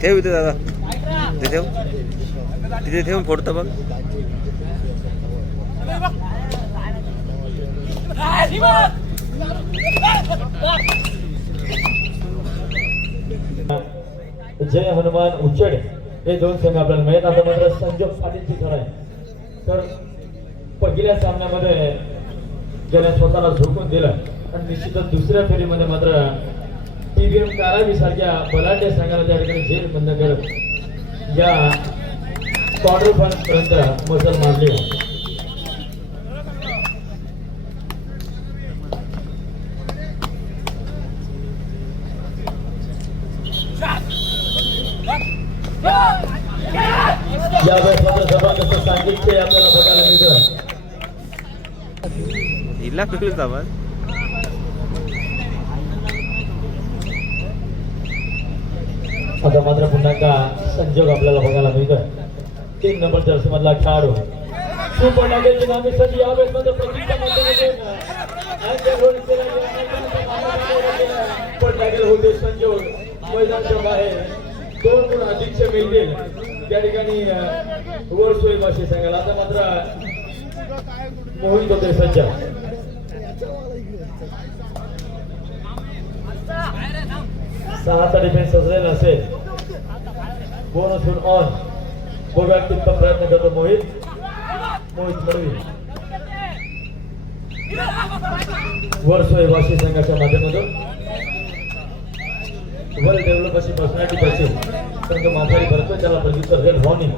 ठेव इथे दादा, तिथे ठेव, तिथे ठेवून फोडतं बघ. जय हनुमान उच्चडे हे दोन संघ आपल्याला मिळत. आता मात्र संजोग पाटीलची खेळ आहे. तर पहिल्या सामन्यामध्ये ज्याने स्वतःला झोकून दिलं आणि निश्चितच दुसऱ्या फेरीमध्ये मात्र टीव्हीएम कारावी सारख्या बलाढ्य संघाला त्या ठिकाणी झेल बंद करत या क्वार्टर फायनल पर्यंत मजल मारली. यावेळेस मात्र जबरदस्त सांगितले आपल्याला बघायला मिळतं. हिला पिळूच आवाज. आता मात्र पुन्हा का संजोग आपल्याला बघायला मिळतोय. 3 नंबर जर्सी मधला खेळाडू सुपर नागेची नामे सध्या यावेळेस मात्र प्रतीक्षा होते. संजोग मैदानाच्या बाहेर 2 गुण अधिकचे मिळतील त्या ठिकाणी वरसोई भाषे सांगायला. आता मात्र मोहित होते सज्जा. सहाचा डिफेन्स सजलेला असेल. बोनस गुण ऑन. बघा कितपत प्रयत्न करतो मोहित. मडवी वरसोई भाषे संघाच्या माध्यमातून वेल डेव्हलप अशी पर्सनॅलिटी पाहिजे. संघ माघारी भरतो त्याला प्रत्युत्तर देईल रॉनी.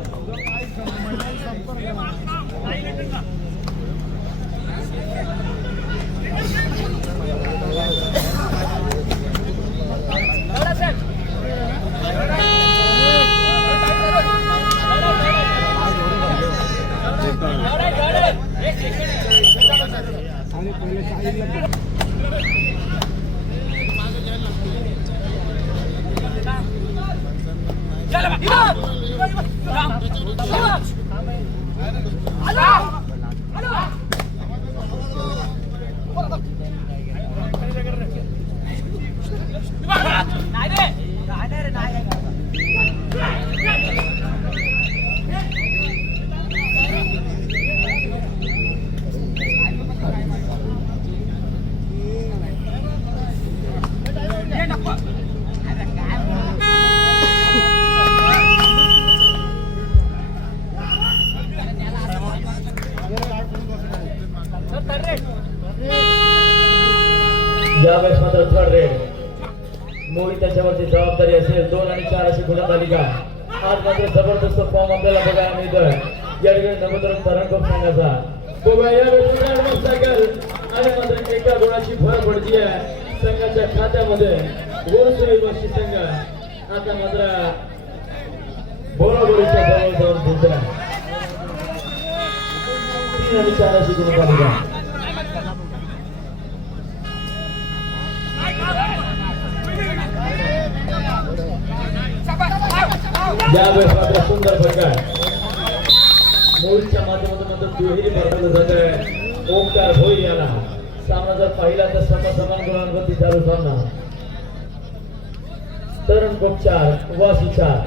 यावेळेस मात्र थर्ड रेड मोहित त्याच्यावरची जबाबदारी असेल. 2 आणि 4 अशी गुणतालिका. आज मात्र जबरदस्त फॉर्म आपल्याला बघायला मिळतोय या ठिकाणी नवोदय तरणकोप संघाचा. बघा यावेळेस आणि मात्र एका गुणाची भर पडती आहे संघाच्या खात्यामध्ये. वरसोई संघ आता मात्र बरोबरीच्या जवळ जाऊन दिसत आहे. 3 आणि 4 अशी गुणतालिका. यावेळेस मात्र सुंदर प्रकार मोहितच्या माध्यमातून दुहेरी भरवलं जात आहे. ओंकार भोई याला सामना जर पाहिला तर समान गुणांवरती चालू सामना. तरणकोप 4 वासी 4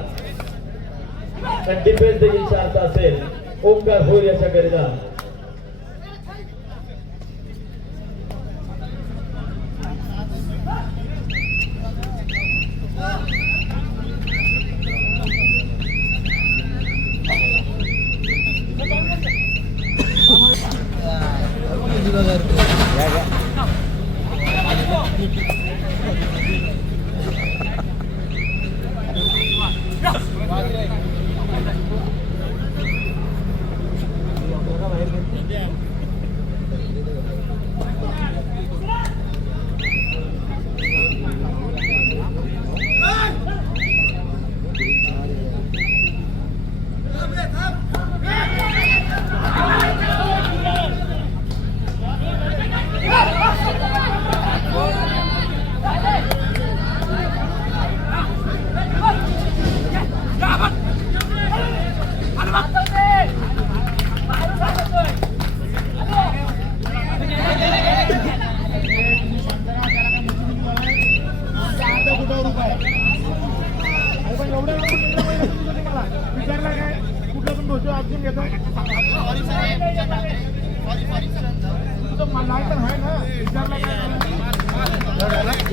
आणि डिफेन्स देखील 4चा असेल ओंकार भोई याच्या करिता.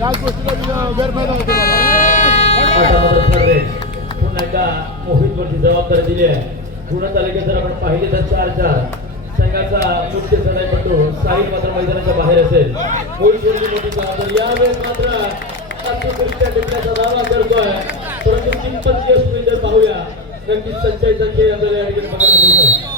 याच गोष्टीला गैरफायदा होतो आता मात्र ठरले पुन्हा एकदा मोहितवरती जबाबदारी दिली आहे. पुन्हा तालुक्यात जर आपण पाहिले तर 4-4 संघाचा मुख्य सदैपटू साहिल मात्र मैदानाच्या बाहेर असेल. मोहितवरची मोठी जबाबदारी यावेळेस मात्र अचूकरित्या टिपण्याचा दावा करतोय, परंतु किंमत यश मिळते पाहूया. नक्कीच संचयचा खेळ आपल्याला या ठिकाणी बघायला मिळतो.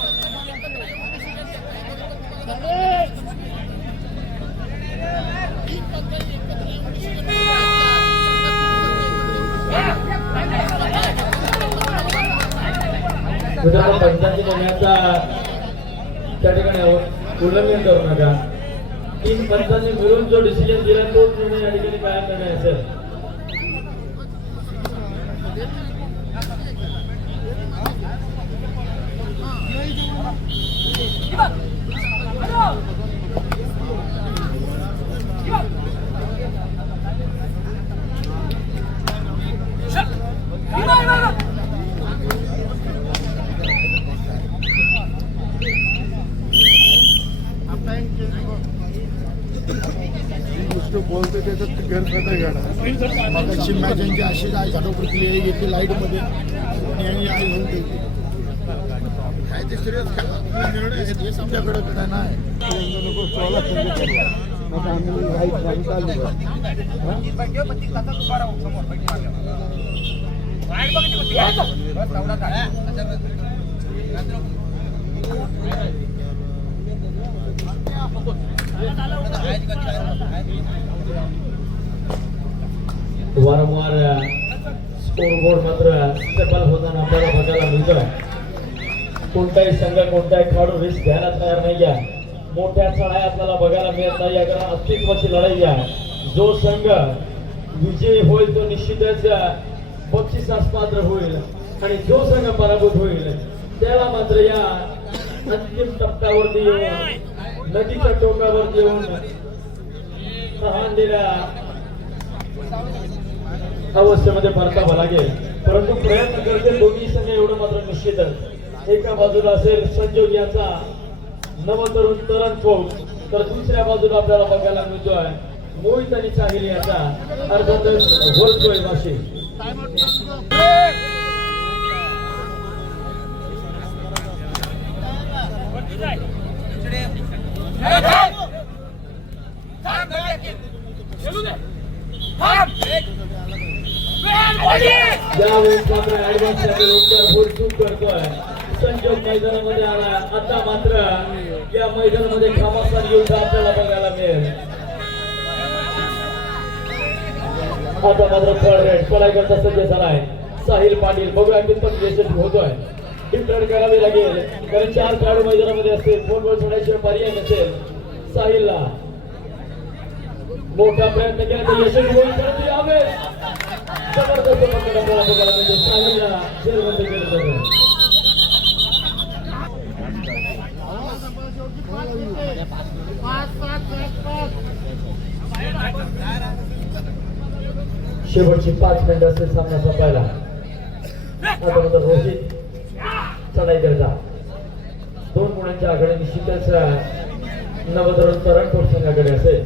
मित्रांनो, पंचांची निर्णयाचा त्या ठिकाणी उल्लंघन करू नका. 3 पंचांनी मिळून जो डिसिजन दिला तोच निर्णय या ठिकाणी कायम निर्णय असेल. बोलते त्याच्यात गैरफायदा घ्या. मग चिमण्याची अशी आई झाडोपडी येते लाईटमध्ये आई होते काय ते सिरियस निर्णय हे तुमच्याकडे काय नाही. नको सोळा मग आम्ही लाईट चालू वारंवार स्कोरबोर्ड मात्र स्टेबल होताना आपल्याला बघायला मिळतं. कोणताही संघ कोणताही खेळाडू रिस्क घ्यायला तयार नाही आहे. मोठ्या चढाई आपल्याला बघायला मिळत नाही आहे, कारण अस्तित्वाची लढाई आहे. जो संघ विजयी होईल तो निश्चितच बक्षिसास पात्र होईल आणि जो संघ पराभूत होईल त्याला मात्र या अंतिम टप्प्यावरती येऊन नदीच्या टोकावरती येऊन आणलेल्या अवस्थेमध्ये परतावं लागेल. परंतु प्रयत्न करतील दोन्ही संघ एवढं मात्र निश्चितच. एका बाजूला असेल संजोग याचा नवतरुण तरणफोड, तर दुसऱ्या बाजूला आपल्याला बघायला मिळतोय मोहित आणि साहिल याचा अर्थातच होलतोय वाशी. यावेळेस मात्र ऍडव्हान्स चूक करतोय. संजोग मैदानामध्ये आला. आता मात्र या मैदानामध्ये घमासान युद्ध आपल्याला बघायला मिळेल. आता मात्र थर्ड रेड पळाई करता सज्ज झालाय साहिल पाटील. बघूया कितपत यशस्वी होतोय. डिफ्रेंट करावे लागेल, कारण 4 खेळाडू मैदानामध्ये असतील. फोनवर सोडायशिवाय पर्याय नसेल. साहिलला मोठा प्रयत्न केला तर यशस्वी होईल, परंतु यावेळेस जबरदस्त पकड आपल्याला बघायला मिळते. साहिलला जेरबंद केलं जातं. शेवटची 5 मिनिटं असतील सामना संपायला. आता मात्र रोहित चढाई करता 2 गुणांच्या आघाडी निश्चितच नवतरुण तरणफोड संघाकडे असेल.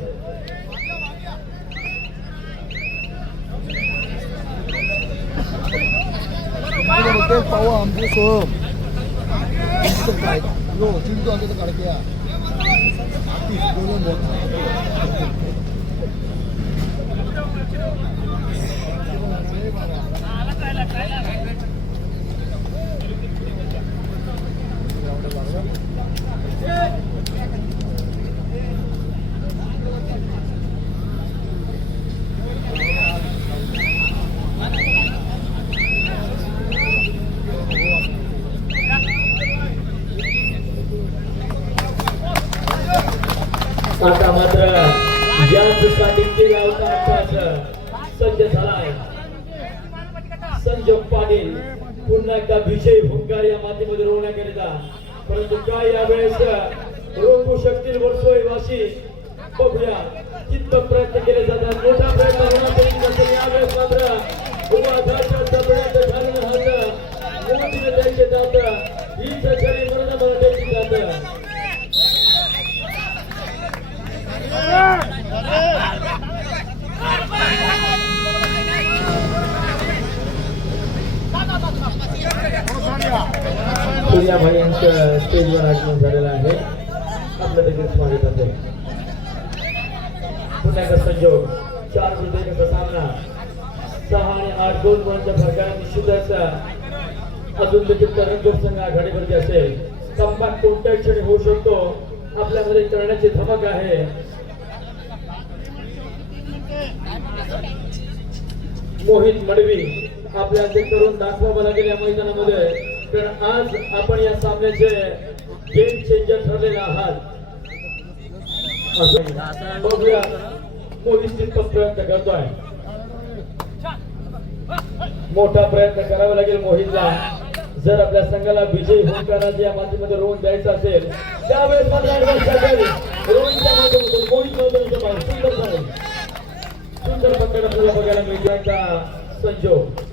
पाहू आमचे सोम चिंटू आमच्या काढत्या आता मात्र याच स्टार्टिंग अवतार सज्ज झालाय संजोग पाटील. पुन्हा एकदा विजयी भूमकार या मातीमध्ये रोवण्याकरिता, परंतु काय यावेळेस रोखू शकतील वर्षोय वाशी. बघूया किती प्रयत्न केले जातात. मोठा प्रयत्न होणार यावेळेस मात्र मोदीने द्यायचे जात हीच खरी मरण द्यायची जात. या भाई यांचं स्टेजवर आगमन झालेलं आहे. आपलं देखील स्वागत असेल. पुन्हा एकदा संजोग 4 विरुद्ध 1 सामना 6 आणि 8 2 गुणांच्या फरकाने निश्चितच अजून देखील करंजोग संघ आघाडीवरती असेल. कमबॅक कोणत्याही क्षणी होऊ शकतो. आपल्यामध्ये करण्याची धमक आहे. मोहित मडवी आपल्याला करून दाखवावं लागेल या मैदानामध्ये, कारण आज आपण या सामन्याचे गेम चेंजर ठरलेले आहात. बघूया मोहित तितपत प्रयत्न करतोय. मोठा प्रयत्न करावा लागेल मोहितला जर आपल्या संघाला विजयी होऊन या मातीमध्ये रोवून द्यायचं असेल. त्यावेळेस रोहनच्या माध्यमातून मोहित सुंदर पकड आपल्याला बघायला मिळतोय का संजोग.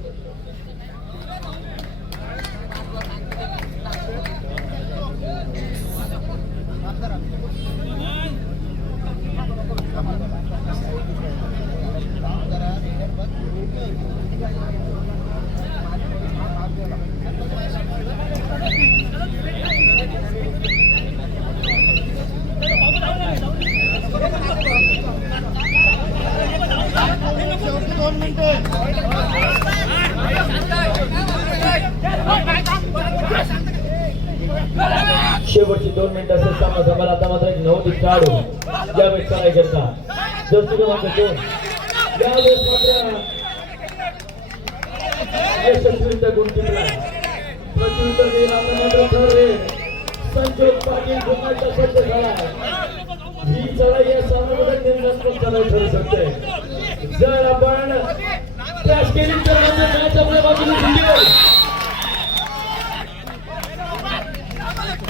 शेवटची 2 मिनिटं असेल सामना संपला. आता मात्र एक नवोदित खेळाडू यावेळेस चढाई करता. जर्सी क्रमांक 2 यावेळेस मात्र यशस्वीरित्या गुण टिपला. प्रत्युत्तर देईल आता मात्र ठरले. संजोग पाटील गुणाचा सज्ज झाला. ही चढाई या सामन्यामध्ये निर्णात्मक चढाई ठरू शकते. जर आपण क्रॅश केली तर मॅच आपल्या बाजूने जिंकेल,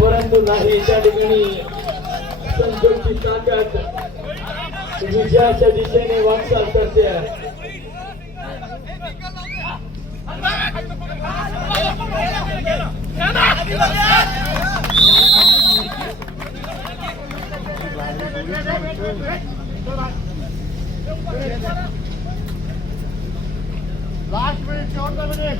परंतु नाही. त्या ठिकाणी संजोगची ताकद विजयाच्या दिशेने वाटचाल करते. लास्ट मिनिट शेवटचा मिनिट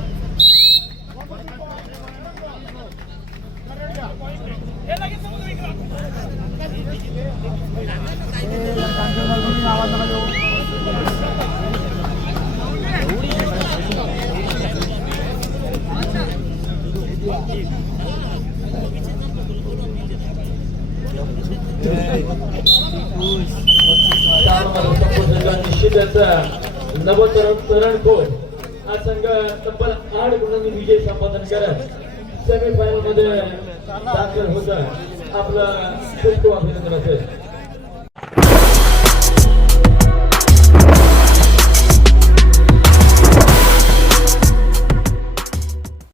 निश्चितच नवतरणखोर हा संघ तब्बल 8 गुणांनी विजय संपादन करत सेमीफायनल मध्ये दाखल होत. आपलं खूप खूप अभिनंदन असेल.